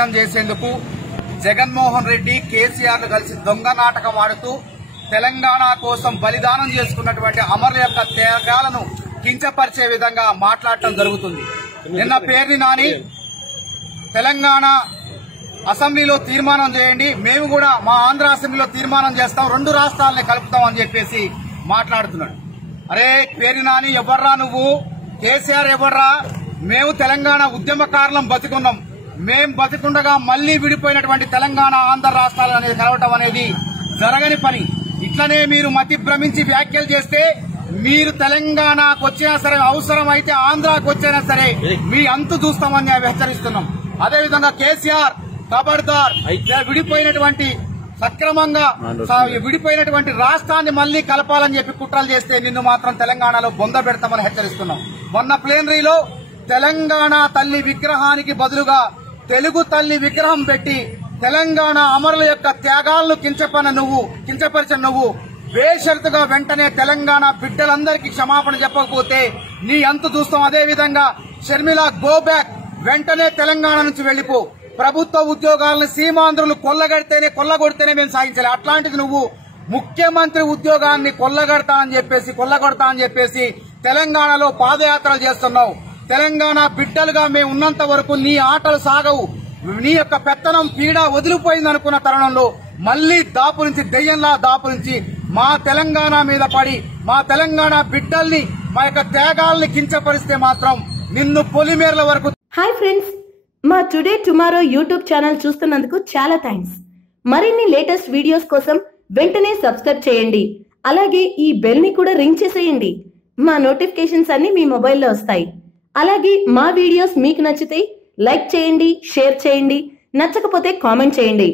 నాశనం చేసేందుకు జగన్మోహన్ రెడ్డి కేసీఆర్ కలిసి దొంగ నాటకం ఆడుతూ తెలంగాణ కోసం బలిదానం చేసుకున్నటువంటి అమరుల యొక్క త్యాగాలను కించపరిచే విధంగా మాట్లాడటం జరుగుతుంది. నిన్న పేర్ని నాని తెలంగాణ అసెంబ్లీలో తీర్మానం చేయండి, మేము కూడా మా ఆంధ్ర అసెంబ్లీలో తీర్మానం చేస్తాం, 2 రాష్ట్రాలని కలుపుతాం అని చెప్పేసి మాట్లాడుతున్నాడు. అరే పేర్ని నాని, ఎవర్రా నువ్వు? కేసీఆర్ ఎవర్రా? మేము తెలంగాణ ఉద్యమకారులం బతికున్నాం. మేం బతికుండగా మళ్లీ విడిపోయినటువంటి తెలంగాణ ఆంధ్ర రాష్ట్రాలు అనేది కలవటం అనేది జరగని పని. ఇట్లనే మీరు మతి భ్రమించి వ్యాఖ్యలు చేస్తే మీరు తెలంగాణకు వచ్చినా సరే, అవసరమైతే ఆంధ్రాకు వచ్చినా సరే మీ అంతు చూస్తామని హెచ్చరిస్తున్నాం. అదేవిధంగా కేసీఆర్ ఖబర్దార్, విడిపోయినటువంటి సక్రమంగా విడిపోయినటువంటి రాష్ట్రాన్ని మళ్లీ కలపాలని చెప్పి కుట్రలు చేస్తే నిన్ను మాత్రం తెలంగాణలో బొంద పెడతామని హెచ్చరిస్తున్నాం. మొన్న ప్లేనరీలో తెలంగాణ తల్లి విగ్రహానికి బదులుగా తెలుగు తల్లి విగ్రహం పెట్టి తెలంగాణ అమరుల యొక్క త్యాగాలను కించపరిచిన నువ్వు బేషరతుగా వెంటనే తెలంగాణ బిడ్డలందరికీ క్షమాపణ చెప్పకపోతే నీ అంతు చూస్తాం. అదేవిధంగా షర్మిల గో బ్యాక్, వెంటనే తెలంగాణ నుంచి వెళ్లిపో. ప్రభుత్వ ఉద్యోగాలను సీమాంధ్రులు కొల్లగొడితేనే మేము సాధించాలి. అట్లాంటిది నువ్వు ముఖ్యమంత్రి ఉద్యోగాన్ని కొల్లగొడతా అని చెప్పేసి తెలంగాణలో పాదయాత్రలు చేస్తున్నావు. తెలంగాణ బిడ్డలుగా మేము ఉన్నంత వరకు నీ ఆటలు సాగవు. నీ యొక్క పెత్తనం పీడ వదిలిపోయింది అనుకున్న తరుణంలో మళ్లీ దెయ్యంలా దాపురించి మా తెలంగాణ మీద పడి మా తెలంగాణ బిడ్డల్ని, మా యొక్క త్యాగాల్ని కించపరిస్తే మాత్రం నిన్ను పొలిమేర్ల వరకు. హాయ్ ఫ్రెండ్స్, మా టుడే టుమారో యూట్యూబ్ ఛానల్ చూస్తున్నందుకు చాలా థ్యాంక్స్. మరిన్ని లేటెస్ట్ వీడియోస్ కోసం వెంటనే సబ్స్క్రైబ్ చేయండి. అలాగే ఈ బెల్ ని కూడా రింగ్ చేసేయండి. మా నోటిఫికేషన్స్ అన్ని మీ మొబైల్లో వస్తాయి. అలాగే మా వీడియోస్ మీకు నచ్చితే లైక్ చేయండి, షేర్ చేయండి, నచ్చకపోతే కామెంట్ చేయండి.